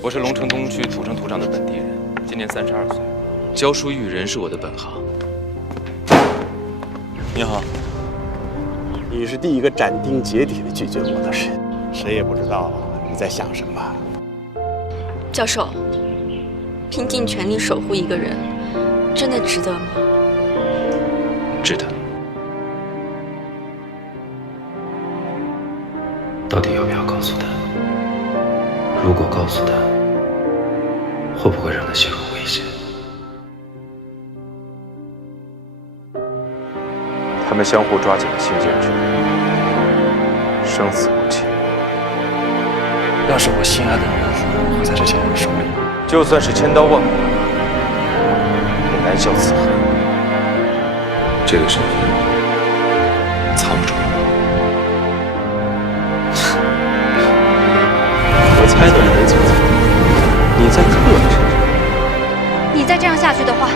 我是龙城东区土生土长的本地人，今年32岁，教书育人是我的本行。你好，你是第一个斩钉截铁的拒绝我的人，谁也不知道你在想什么。教授，拼尽全力守护一个人，真的值得吗？值得。到底要不要告诉他？如果告诉他，会不会让他陷入危险？他们相互抓紧了新建制，生死无期。要是我心爱的人会在这些人手里，就算是千刀万剐，也难消此恨。这个身份藏不住。我猜的没错，你在克制。你再这样下去的话，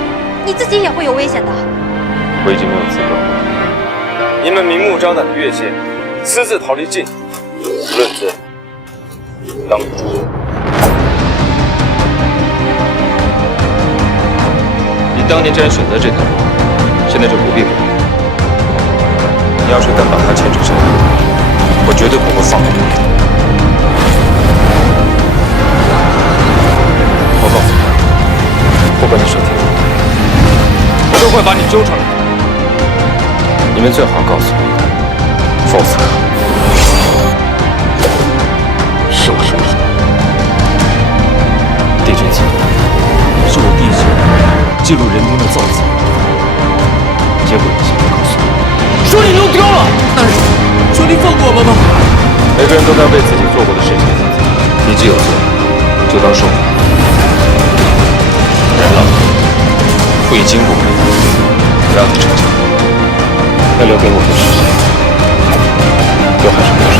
你自己也会有危险的。我已经没有资格了。你们明目张胆的越线，私自逃离禁地，论罪，当诛。你当年既然选择这条路，现在就不必回避。你要是敢把他牵扯进来，我绝对不会放过你。我告诉你，不管你手提如何，我都会把你揪出来。你们最好告诉我，否则是我生气。帝君记录是我弟兄记录人丁的造字，结果你现在告诉我，说你弄丢了。大人，求您放过我们吧。每个人都该为自己做过的事情负责，你既有罪，就当受罚。人老了，会经过不要再逞强，要留给我的时间，都还是多少？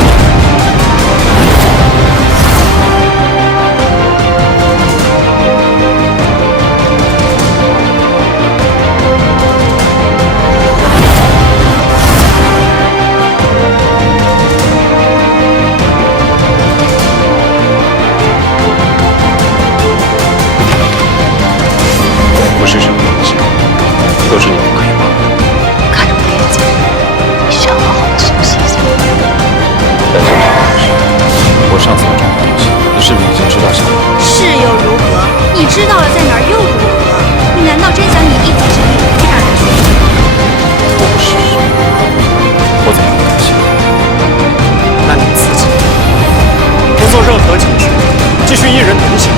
不是什么东西都是你们可以帮的。看着我的眼睛，你需要好好的休息一下。但是我上次要找的东西，你是不是已经知道下来？是又如何？你知道了在哪儿又如何？你难道真想以一己之力压人去？我不是，我怎么会相信？那你自己不做任何解释，继续一人独行。